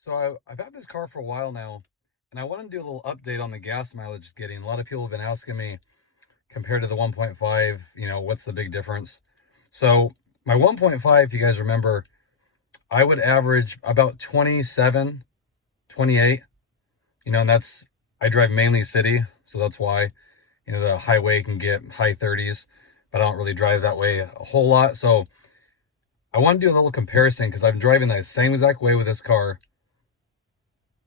So I've had this car for a while now, and I want to do a little update on the gas mileage it's getting. A lot of people have been asking me, compared to the 1.5, what's the big difference? So my 1.5, if you guys remember, I would average about 27, 28, and I drive mainly city, so that's why, the highway can get high 30s, but I don't really drive that way a whole lot. So I want to do a little comparison because I'm driving the same exact way with this car.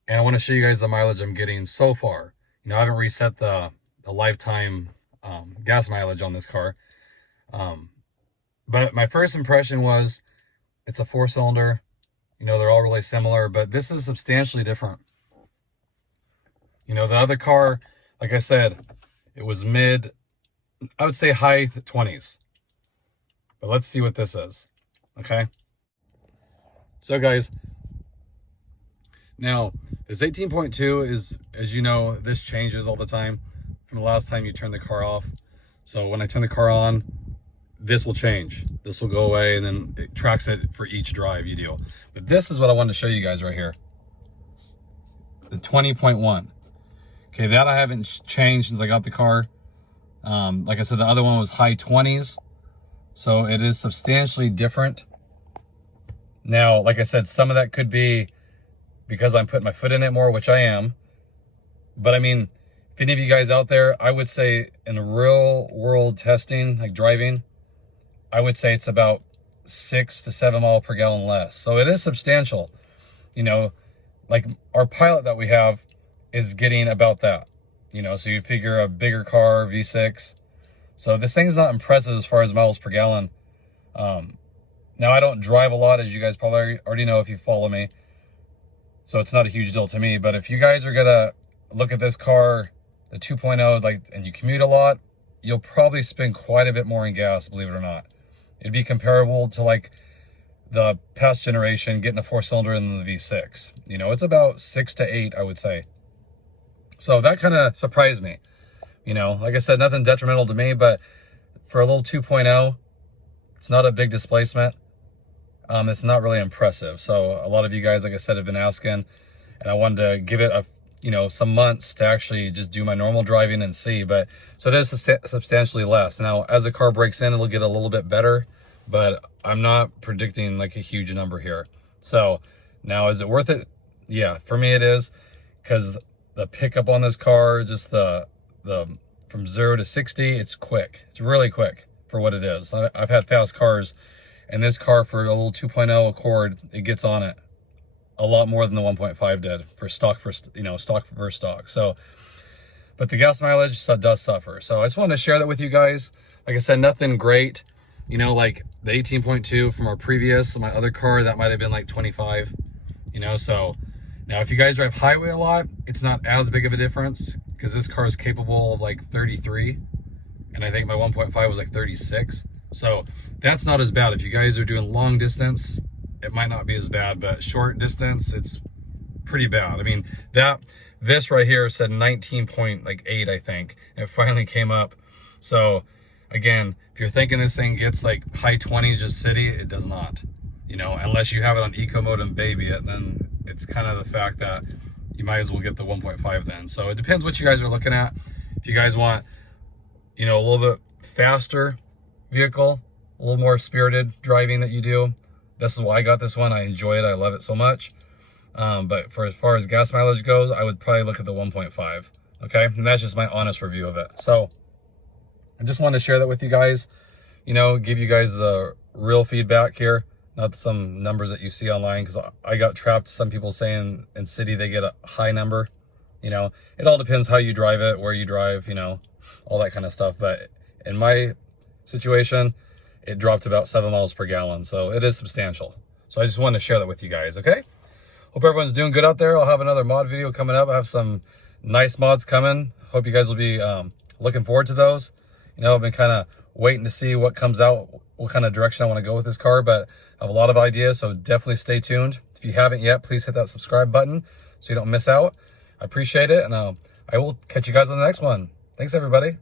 And I want to show you guys the mileage I'm getting so far. I haven't reset the lifetime gas mileage on this car. But my first impression was it's a 4-cylinder. They're all really similar, but this is substantially different. The other car, like I said, it was I would say high 20s. But let's see what this is. Okay. So guys, now this 18.2 is, as you know, this changes all the time from the last time you turn the car off. So when I turn the car on, this will change. This will go away, and then it tracks it for each drive you do. But this is what I wanted to show you guys right here. The 20.1. Okay, that I haven't changed since I got the car. Like I said, the other one was high 20s. So it is substantially different. Now, like I said, some of that could be because I'm putting my foot in it more, which I am. But I mean, if any of you guys out there, I would say in real world testing, like driving, I would say it's about 6 to 7 miles per gallon less. So it is substantial. Like our Pilot that we have is getting about that. So you figure a bigger car, V6. So this thing's not impressive as far as miles per gallon. Now I don't drive a lot, as you guys probably already know if you follow me. So it's not a huge deal to me. But if you guys are gonna look at this car, the 2.0, and you commute a lot, you'll probably spend quite a bit more in gas, believe it or not. It'd be comparable to like the past generation getting a 4-cylinder in the V6. It's about 6 to 8, I would say. So that kind of surprised me. Like I said, nothing detrimental to me, but for a little 2.0, it's not a big displacement. It's not really impressive. So a lot of you guys, like I said, have been asking, and I wanted to give it some months to actually just do my normal driving and see. But so it is substantially less. Now, as the car breaks in, it'll get a little bit better, but I'm not predicting like a huge number here. So now, is it worth it? Yeah, for me it is, because the pickup on this car, just the from 0 to 60, it's quick. It's really quick for what it is. I've had fast cars, and this car, for a little 2.0 Accord, it gets on it a lot more than the 1.5 did for stock versus stock. So, but the gas mileage does suffer. So I just wanted to share that with you guys. Like I said, nothing great. Like the 18.2 from our previous, my other car, that might have been like 25. So now if you guys drive highway a lot, it's not as big of a difference, because this car is capable of like 33, and I think my 1.5 was like 36. So that's not as bad. If you guys are doing long distance, it might not be as bad, but short distance, it's pretty bad. I mean, this right here said 19.8, I think. It finally came up. So again, if you're thinking this thing gets like high 20s just city, it does not. Unless you have it on eco mode and baby it, then it's kind of the fact that you might as well get the 1.5 then. So it depends what you guys are looking at. If you guys want, a little bit faster vehicle, a little more spirited driving that you do, this is why I got this one. I enjoy it. I love it so much. But for as far as gas mileage goes, I would probably look at the 1.5. Okay. And that's just my honest review of it. So I just wanted to share that with you guys, give you guys the real feedback here, not some numbers that you see online, because I got trapped. Some people saying in city they get a high number. It all depends how you drive it, where you drive, all that kind of stuff. But in my situation, it dropped about 7 miles per gallon. So it is substantial. So I just wanted to share that with you guys. Okay. Hope everyone's doing good out there. I'll have another mod video coming up. I have some nice mods coming. Hope you guys will be looking forward to those. I've been kind of waiting to see what comes out, what kind of direction I want to go with this car, but I have a lot of ideas. So definitely stay tuned. If you haven't yet, please hit that subscribe button so you don't miss out. I appreciate it. And I will catch you guys on the next one. Thanks, everybody.